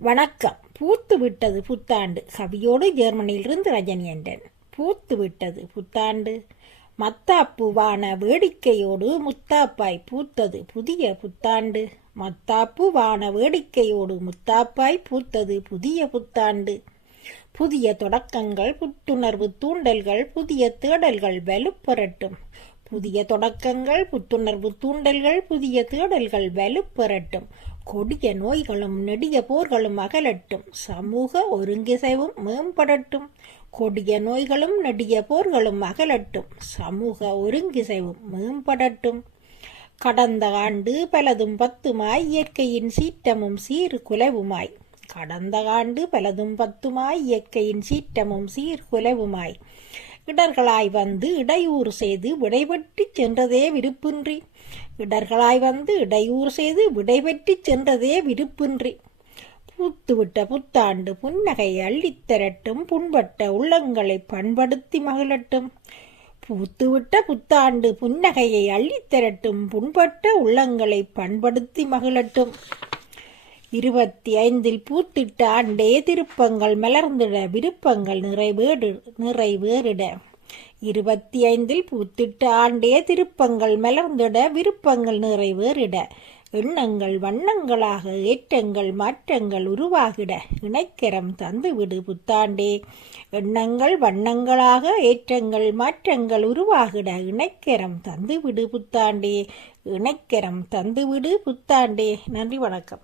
வணக்கம். பூத்து விட்டது புத்தாண்டு. கவியோடு ஜெர்மனியிலிருந்து ரஜனியண்டன் பூத்து விட்டது புத்தாண்டு. மத்தாப்புவான வேடிக்கையோடு முத்தாப்பாய் பூத்தது புதிய புத்தாண்டு. மத்தாப்புவான வேடிக்கையோடு முத்தாப்பாய் பூத்தது புதிய புத்தாண்டு. புதிய தொடக்கங்கள் புத்துணர்வு தூண்டல்கள் புதிய தேடல்கள் வலுப்பெறட்டும். புதிய தொடக்கங்கள் புத்துணர்வு தூண்டல்கள் புதிய தேடல்கள் வலுப்பெறட்டும் கொடிய நோய்களும் நெடிய போர்களும் அகலட்டும். சமூக ஒருங்கிசைவும் மேம்படட்டும். கொடிய நோய்களும் நெடிய போர்களும் அகலட்டும். சமூக ஒருங்கிசைவும் மேம்படட்டும். கடந்த ஆண்டு பலதும் பத்துமாய் இயற்கையின் சீற்றமும் சீர் குலைவுமாய் கடந்த ஆண்டு பலதும் பத்துமாய் இயற்கையின் சீற்றமும் சீர்குலைவுமாய். இடர்களாய் வந்து இடையூறு செய்து விடைபெற்று சென்றதே விருப்பின்றி இடர்களாய் வந்து இடையூறு செய்து விடைபெற்று சென்றதே விருப்பின்றி பூத்துவிட்ட புத்தாண்டு புன்னகை அள்ளித்தரட்டும் புண்பட்ட உள்ளங்களை பண்படுத்தி மகிழட்டும். பூத்துவிட்ட புத்தாண்டு புன்னகையை அள்ளித்தரட்டும் புண்பட்ட உள்ளங்களை பண்படுத்தி மகிழட்டும். இருபத்தி ஐந்தில் பூத்திட்ட ஆண்டே திருப்பங்கள் மலர்ந்திட விருப்பங்கள் நிறைவேறு நிறைவேறிட. இருபத்தி ஐந்தில் பூத்திட்ட ஆண்டே திருப்பங்கள் மலர்ந்திட விருப்பங்கள் நிறைவேறிட. எண்ணங்கள் வண்ணங்களாக ஏற்றங்கள் மாற்றங்கள் உருவாகிட. இணைக்கரம் தந்துவிடு புத்தாண்டே. எண்ணங்கள் வண்ணங்களாக ஏற்றங்கள் மாற்றங்கள் உருவாகிட. இணைக்கரம் தந்துவிடு புத்தாண்டே. இணைக்கரம் தந்துவிடு புத்தாண்டே. நன்றி வணக்கம்.